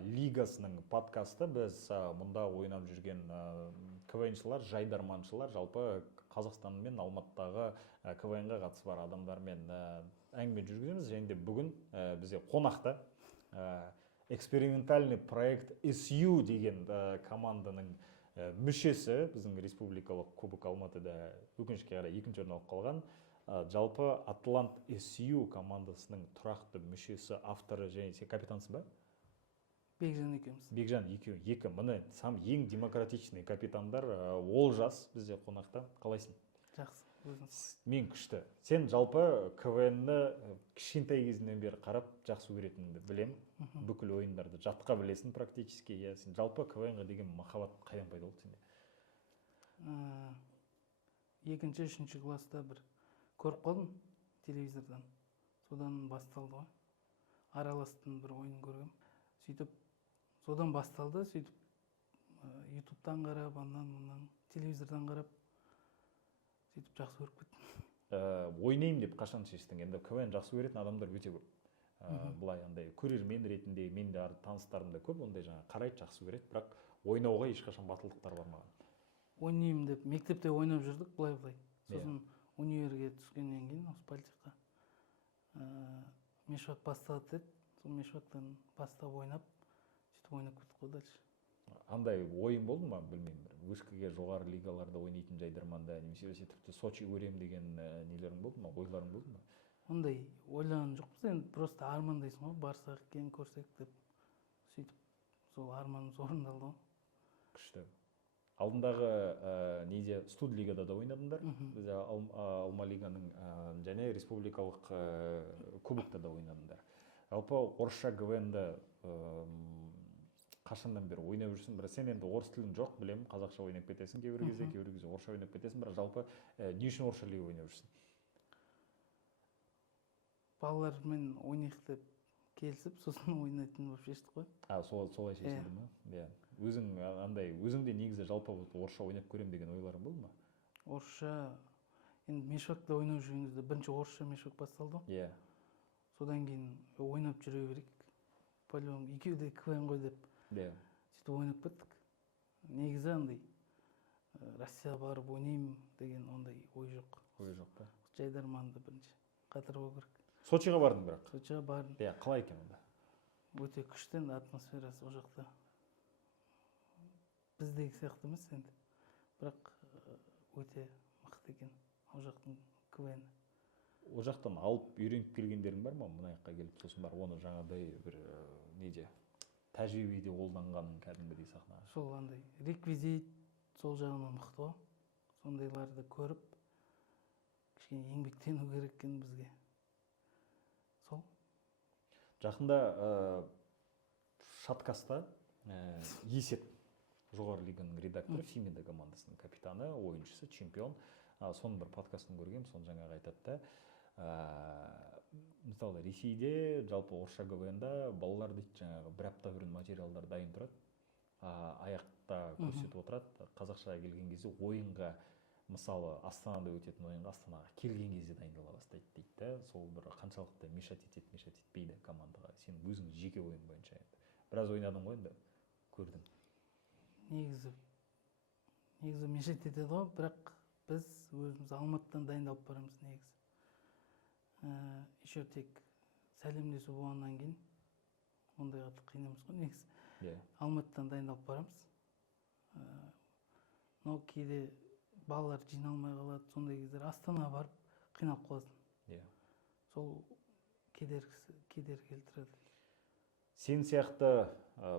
лигасының подкасты. Біз мұнда ойнап жүрген КВНшылар, жайдарманшылар, жалпы Қазақстан мен Алматыдағы КВНға қатысы бар адамдармен әңгіме жүргіземіз. Және де бүгін бізде қонақта экспериментальный проект SU деген команданың мүшесі, біздің республикалық Кубок Алматыда өкінішке қарай екінші орын алып қалған, жалпы Атлант SU командасының тұрақты мүшесі, авторы, және сен капитансың ба? Бекжан екеуміз. Бекжан екі. Міне сам ең демократичный капитандар. Олжас бізде қонақта. Қалайсың? Жақсы, өзіңіз. Мен күшті. Сен жалпы КВН-ні кішкентай кезінен бері қарап жақсы көретініңді білем. Бүкіл ойындарды жатқа білесің практически. Сен жалпы КВН-ға деген махаббат қайдан пайда болды сенде? Екінші, үшінші класста бір көріп қалдым телевизордан. Содан басталды ғой. Араластың бір ойын көргем. Сөйтіп, содан басталды, сөйтіп ютубтан қарап, андан телевизордан қарап, сөйтіп жақсы көріп кеттім. Ойнайым деп қашан шештің? Енді КВН жақсы көретін адамдар өте көп. Бұлай андай көрермен ретінде мен де таныстарым да көп, ондай жаңа қарайды, жақсы көреді, бірақ ойнауға ешқашан батылдықтар бармаған. Ойнайым деп мектепте ойнап жүрдік, бұлай. Сосын универге түскеннен кейін осы политехқа мешвак басталды деді. Сол мешвактан бастап ойнап, сөйтіп ойнап кеттік қой дальше. Андай ойын болды ма, білмеймін, вышкаге жоғары лигаларда ойнайтын жайдарманда, немесе тіпті Сочи көрем деген нелерің болды ма, ойларың болды ма? Ондай ойлаған жоқпыз, енді просто армандайсың ғой, барсақ екен, көрсек деп. Сөйтіп, сол арманымыз орындалды ғой. Күшті. Алдындағы неде студлигада да ойнадыңдар, бізде Алма лиганың және республикалық кубокта да ойнадыңдар. Жалпы орысша КВН-ді қашаннан бері ойнап жүрсің? Бірақ сен енді орыс тілің жоқ, білем, қазақша ойнап кетесің кейбір кезде орысша ойнап кетесің, бірақ жалпы не үшін орысша лига ойнап жүрсің? Балалармен ойнайық деп келісіп, сосын ойнайтын болып шештік қой. Солай шешілді ма? Өзің андай, өзіңде негізі жалпы орысша ойнап көрем деген ойларың болды ма? Орысша, енді мешвакта ойнап жүрген кезде бірінші орысша мешвак басталды. Содан кейін ойнап жүре берейік. По-любому екеуі де КВН ғой деп. Сөйтіп ойнап кеттік. Негізі андай Россияға барып ойнаймын деген ондай ой жоқ. Ой жоқ па? Жайдарманды бірінші қатырып керек. Сочиға бардың бірақ? Сочиға бардым. Қалай екен онда? Өте күшті, атмосферасы ол жақта. Біздегі сияқты емес енді. Бірақ өте мықты екен ол жақтың КВН-і. Ол жақтан алып үйреніп келгендерің бар ма? Мына жаққа келіп, сосын бар, оны жаңадай бір неде тәжірибеде қолданғаның кәдімгідей сахнаға. Сол андай реквизит сол жағынан мықты ғой. Сондайларды көріп, кішкене еңбектену керек екен бізге. Сол. Жақында Шаткаста Есет жоғары лиганың редакторы, Фемида командасының капитаны, ойыншысы, чемпион. Соның бір подкастын көргем, соны жаңағы айтады да. Мысалы, Ресейде, жалпы орысша КВН-да балалар дейді, жаңағы бір апта бұрын материалдар дайын тұрады, аяқта көрсетіп отырады. Қазақшаға келген кезде ойынға, мысалы, Астанада өтетін ойынға Астанаға келген кезде дайындала бастайды дейді. Сол бір қаншалықты мешать етпейді командаға. Сен өзің жеке ойын бойынша енді. Біраз ойнадың ғой енді, көрдің. Негізі мешать етеді ғой, бірақ біз өзіміз Алматыдан дайындалып барамыз негізі. Еще тек сәлемдесу болғаннан кейін, ондай қатты қиынамыз ғой негізі. Алматыдан дайындалып барамыз. Но кейде балалар жиналмай қалады, сондай кездер Астанаға барып қиналып қаласың. Сол кедергі келтіреді. Сен сияқты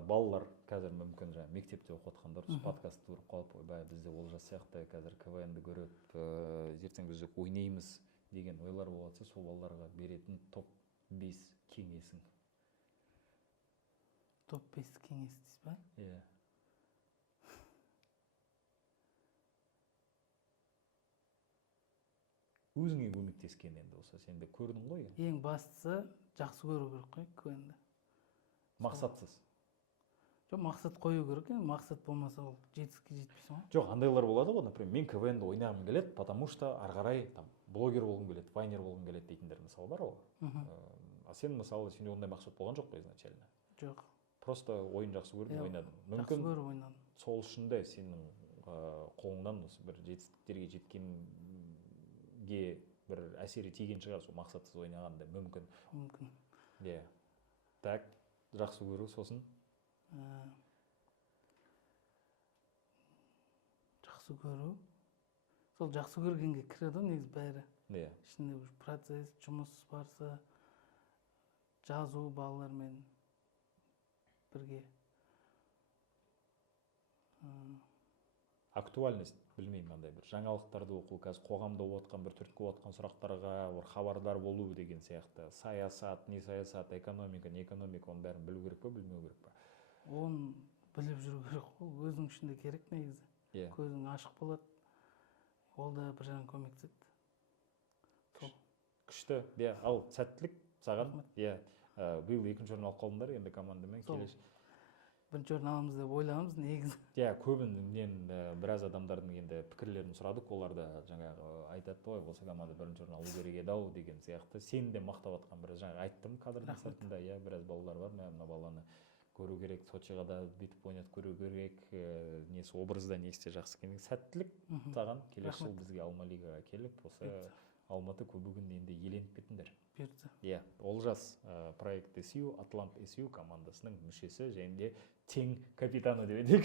балалар қазір мүмкін мектепте оқып жатқандар подкастты көріп қалып, бізде Олжас сияқты қазір КВН-ді көріп, ертең біз ойнаймыз деген ойлар болатса, сол балаларға беретін топ 5 кеңесің. Топ 5 кеңес дейсіз ба? Өзіңе көмектескен енді осы, сен де көрдің ғой? Ең бастысы жақсы көру керек қой КВН-ді. Мақсатсыз? Жоқ, мақсат қою керек, мақсат болмаса ол жетістікке жетпейсің ғой. Жоқ, андайлар болады ғой, например, мен КВН-ді ойнағым келеді, потому что ары қарай блогер болғым келеді, вайнер болғым келеді дейтіндер мысалы бар ғой. А сен мысалы, сенде ондай мақсат болған жоқ қой изначально? Жоқ. просто ойын жақсы көрдім, ойнадым. Жақсы көріп ойнадым. Сол үшін де сенің қолыңнан осы бір жетістіктерге жеткенге бір әсері тиген шығар, сол мақсатсыз ойнағанда мүмкін. Мүмкін. Иә. Так, жақсы көру сосын? Жақсы көру. Сол жақсы көргенге кіреді негізі бәрі. Иә. Ішінде процесс, жұмыс барса, жазу балалармен бірге. Актуальность, білмеймін, андай бір жаңалықтарды оқу, қазір қоғамда отқан, бір түрткі отқан сұрақтарға бір хабардар болу деген сияқты. Саясат, не саясат, экономика, не экономика, оның бәрін білу керек па, білмеу керек па? Оны біліп жүру керек қой, өзің ішінде керек негізі. Көзің ашық болады, ол да бір жағынан көмектеседі. Күшті, ал сәттілік саған. Биыл екінші орын алып қалдыңдар енді командамен келеш. Бірінші орын аламыз деп ойлағанбыз негізі. Көбінен біраз адамдардың енді пікірлерін сұрадық, олар да жаңағы айтады ғой, осы команда бірінші орын алу керек еді ау деген сияқты. Сені де мақтап жатқан біраз, жаңа айттым кадрдың сыртында, біраз балалар бар, мына баланы көру керек, Сочиға да бүйтіп ойнатып көру керек, несі образда несі жақсы екен. Сәттілік саған, келесі жыл бізге Алма лигаға келіп, осы Алматы көбігін енді еленіп кетіңдер. Бұйыртса. Олжас проект SU, Атлант SU командасының мүшесі және де тең капитаны деп едік.